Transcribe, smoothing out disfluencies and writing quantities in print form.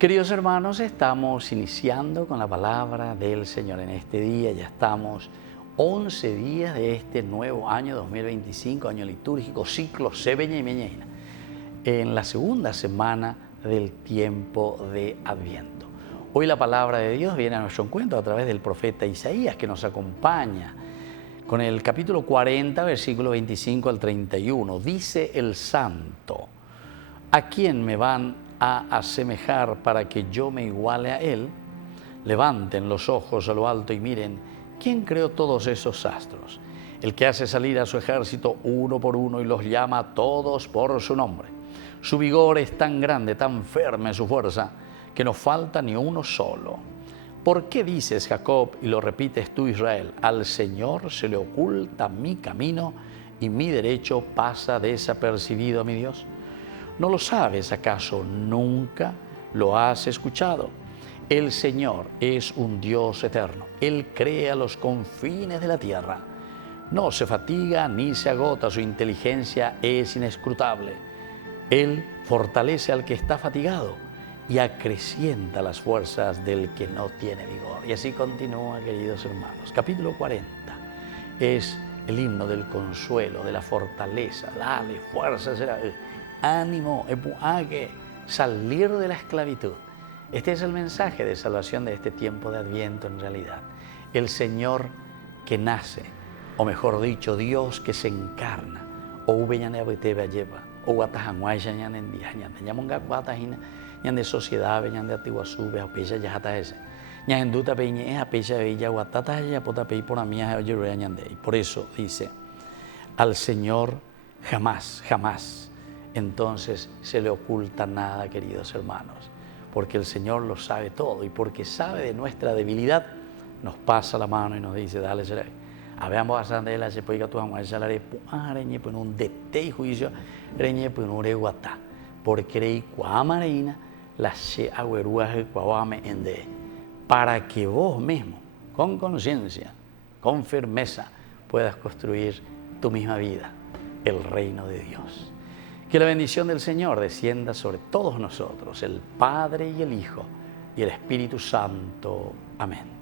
Queridos hermanos, estamos iniciando con la palabra del Señor en este día. Ya estamos 11 días de este nuevo año 2025, año litúrgico, ciclo Sebeña y Meñeina, en la segunda semana del tiempo de Adviento. Hoy la palabra de Dios viene a nuestro encuentro a través del profeta Isaías, que nos acompaña con el capítulo 40, versículo 25 al 31. Dice el santo: ¿a quién me van a asemejar para que yo me iguale a él? Levanten los ojos a lo alto y miren, ¿quién creó todos esos astros? El que hace salir a su ejército uno por uno y los llama a todos por su nombre. Su vigor es tan grande, tan firme su fuerza, que no falta ni uno solo. ¿Por qué dices, Jacob, y lo repites tú, Israel? Al Señor se le oculta mi camino y mi derecho pasa desapercibido a mi Dios. ¿No lo sabes acaso? ¿Nunca lo has escuchado? El Señor es un Dios eterno. Él crea los confines de la tierra. No se fatiga ni se agota, su inteligencia es inescrutable. Él fortalece al que está fatigado y acrecienta las fuerzas del que no tiene vigor. Y así continúa, queridos hermanos. Capítulo 40 es el himno del consuelo, de la fortaleza. Dale, fuerza será. Ánimo, que salir de la esclavitud. Este es el mensaje de salvación de este tiempo de Adviento en realidad. El Señor que nace, o mejor dicho, Dios que se encarna. O lleva, o guatajanguaya ñanendia, ñamonga guatajina, ñande sociedad, ñande atiguazú, apeya yajata ese. Ñajenduta peñe, apeya bella guatata, ya pota pei por amía, oye, ñande. Y por eso dice: al Señor jamás, jamás entonces se le oculta nada, queridos hermanos, porque el Señor lo sabe todo y porque sabe de nuestra debilidad, nos pasa la mano y nos dice: dale, será. Habíamos bastante de la se puede que tu amor se la reñe por un dete y juicio, reñe por un reguatá, porque rey cuamarina la se agüeruaje cuauame ende, para que vos mismo, con conciencia, con firmeza, puedas construir tu misma vida, el reino de Dios. Que la bendición del Señor descienda sobre todos nosotros, el Padre y el Hijo y el Espíritu Santo. Amén.